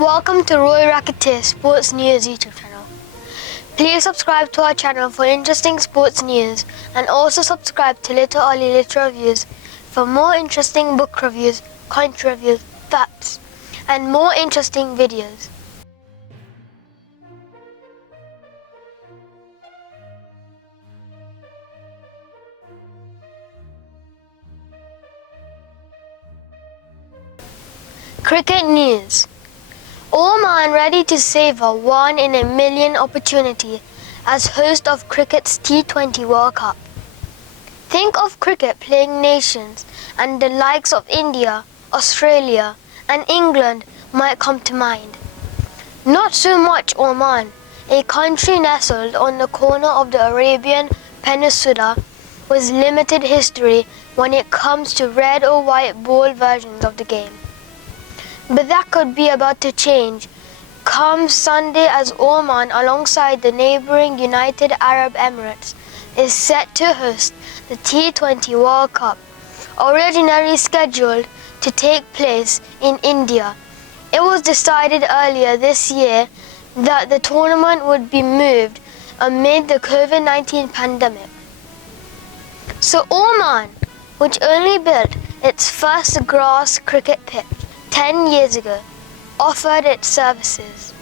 Welcome to Royal Racketeers Sports News YouTube channel. Please subscribe to our channel for interesting sports news and also subscribe to Little Ollie Little Reviews for more interesting book reviews, country reviews, facts and more interesting videos. Cricket news. Oman ready to savour 1 in a million opportunity as host of cricket's T20 World Cup. Think of cricket playing nations and the likes of India, Australia and England might come to mind. Not so much Oman, a country nestled on the corner of the Arabian Peninsula with limited history when it comes to red or white ball versions of the game. But that could be about to change come Sunday as Oman, alongside the neighbouring United Arab Emirates, is set to host the T20 World Cup, originally scheduled to take place in India. It was decided earlier this year that the tournament would be moved amid the COVID-19 pandemic. So Oman, which only built its first grass cricket pitch 10 years ago, offered its services.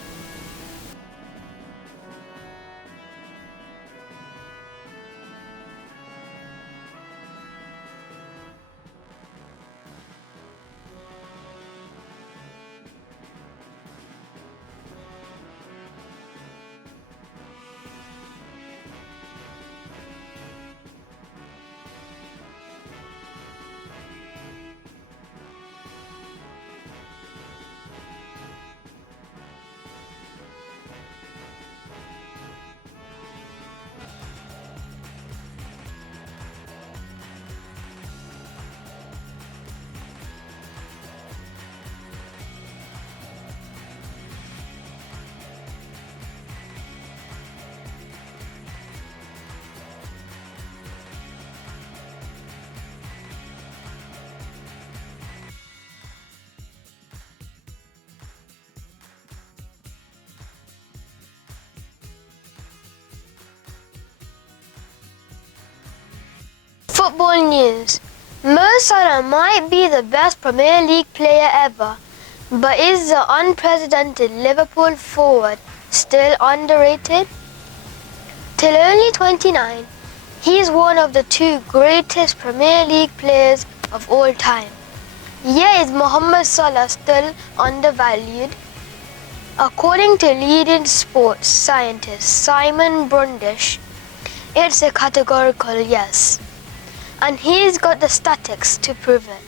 Football news. Mo Salah might be the best Premier League player ever, but is the unprecedented Liverpool forward still underrated? Till only 29, he is one of the 2 greatest Premier League players of all time. Yet is Mohamed Salah still undervalued? According to leading sports scientist Simon Brundish, it's a categorical yes. And he's got the statistics to prove it.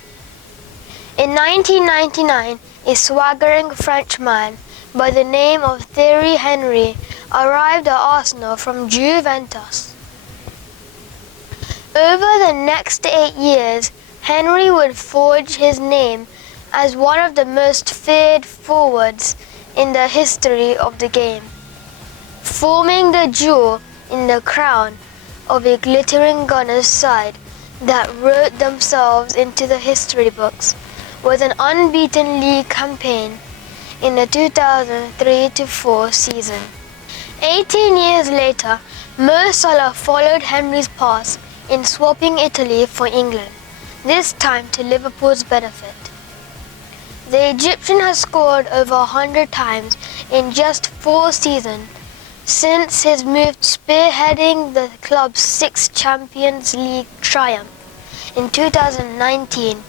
In 1999, a swaggering Frenchman by the name of Thierry Henry arrived at Arsenal from Juventus. Over the next 8 years, Henry would forge his name as one of the most feared forwards in the history of the game, forming the jewel in the crown of a glittering Gunners side that wrote themselves into the history books with an unbeaten league campaign in the 2003-04 season. 18 years later, Mo Salah followed Henry's path in swapping Italy for England, this time to Liverpool's benefit. The Egyptian has scored over 100 times in just 4 seasons since his move, spearheading the club's 6th Champions League triumph in 2019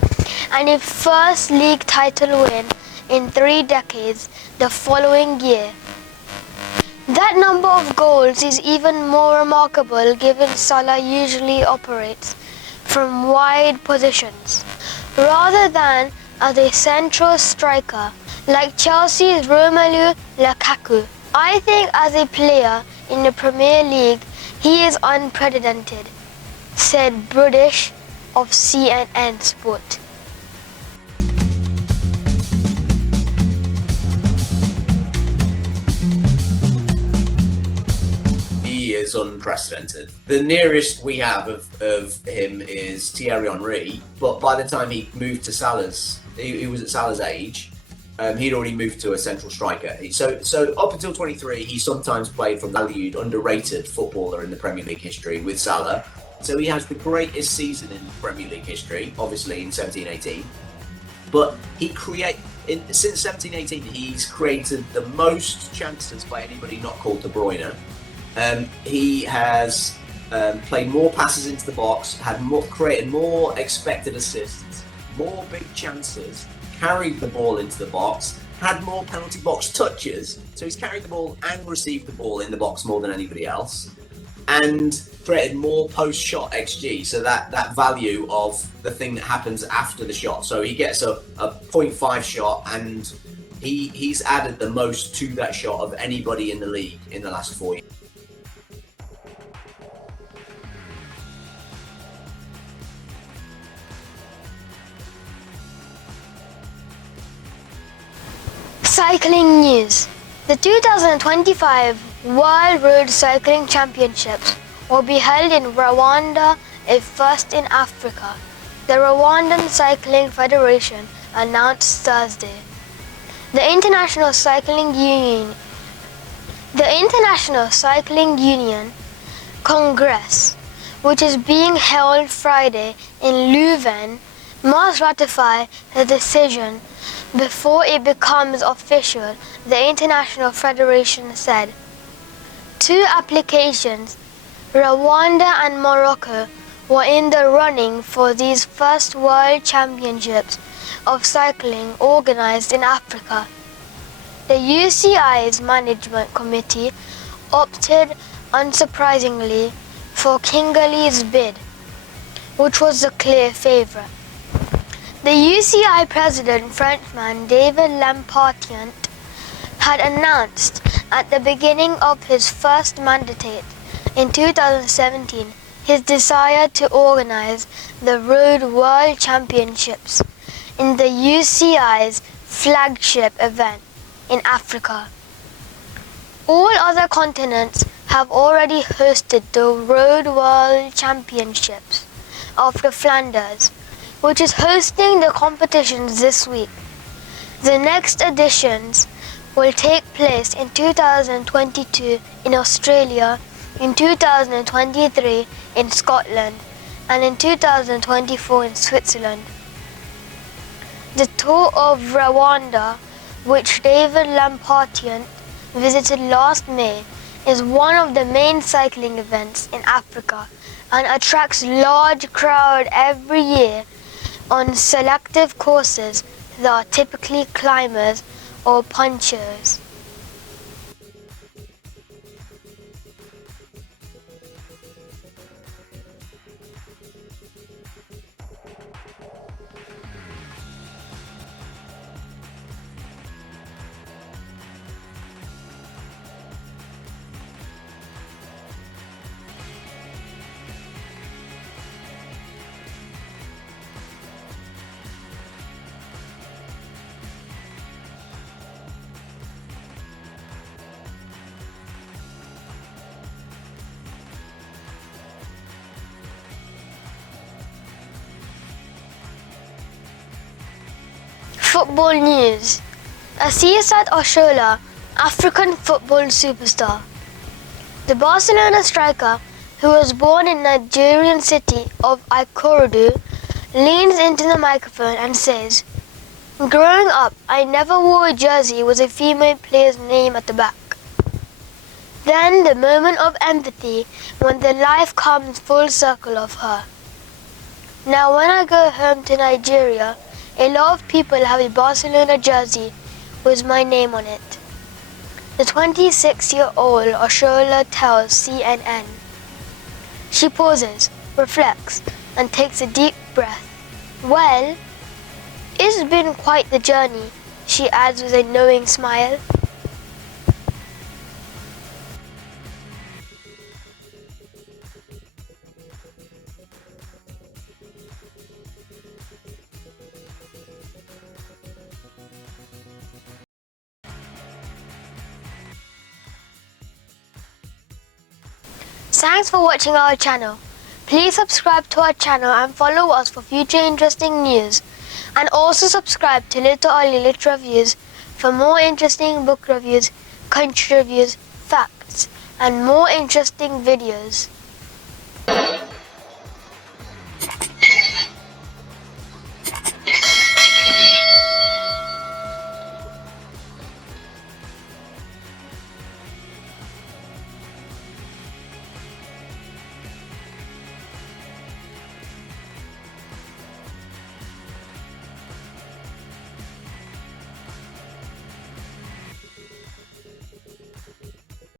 and a first league title win in 3 decades the following year. That number of goals is even more remarkable given Salah usually operates from wide positions rather than as a central striker like Chelsea's Romelu Lukaku. I think as a player in the Premier League, he is unprecedented, said British of CNN Sport. He is unprecedented. The nearest we have of him is Thierry Henry, but by the time he moved to Salah's, he was at Salah's age, He'd already moved to a central striker. So up until 23, he sometimes played for valued, underrated footballer in the Premier League history with Salah. So he has the greatest season in Premier League history, obviously in 17-18. But since 17-18, he's created the most chances by anybody not called De Bruyne. He has played more passes into the box, created more expected assists, more big chances, carried the ball into the box, had more penalty box touches. So he's carried the ball and received the ball in the box more than anybody else, and created more post-shot XG, so that value of the thing that happens after the shot. So he gets a 0.5 shot, and he's added the most to that shot of anybody in the league in the last 4 years. Cycling news. The 2025 World Road Cycling Championships will be held in Rwanda, a first in Africa, the Rwandan Cycling Federation announced Thursday. The International Cycling Union Congress, which is being held Friday in Leuven, must ratify the decision before it becomes official, the International Federation said. 2 applications, Rwanda and Morocco, were in the running for these first World Championships of cycling organized in Africa. The UCI's management committee opted, unsurprisingly, for Kingaley's bid, which was the clear favorite. The UCI president, Frenchman David Lampartient, had announced at the beginning of his first mandate in 2017 his desire to organize the Road World Championships in the UCI's flagship event in Africa. All other continents have already hosted the Road World Championships after Flanders, which is hosting the competitions this week. The next editions will take place in 2022 in Australia, in 2023 in Scotland, and in 2024 in Switzerland. The Tour of Rwanda, which David Lampartient visited last May, is one of the main cycling events in Africa and attracts large crowds every year on selective courses that are typically climbers or punchers. Football news. Asisat Oshola, African football superstar. The Barcelona striker, who was born in Nigerian city of Ikorodu, leans into the microphone and says, "Growing up, I never wore a jersey with a female player's name at the back. Then the moment of empathy when the life comes full circle of her. Now when I go home to Nigeria, a lot of people have a Barcelona jersey with my name on it." The 26-year-old Oshola tells CNN. She pauses, reflects, and takes a deep breath. "Well, it's been quite the journey," she adds with a knowing smile. Thanks for watching our channel. Please subscribe to our channel and follow us for future interesting news. And also subscribe to Little Ollie Lit Reviews For more interesting book reviews, country reviews, facts, and more interesting videos,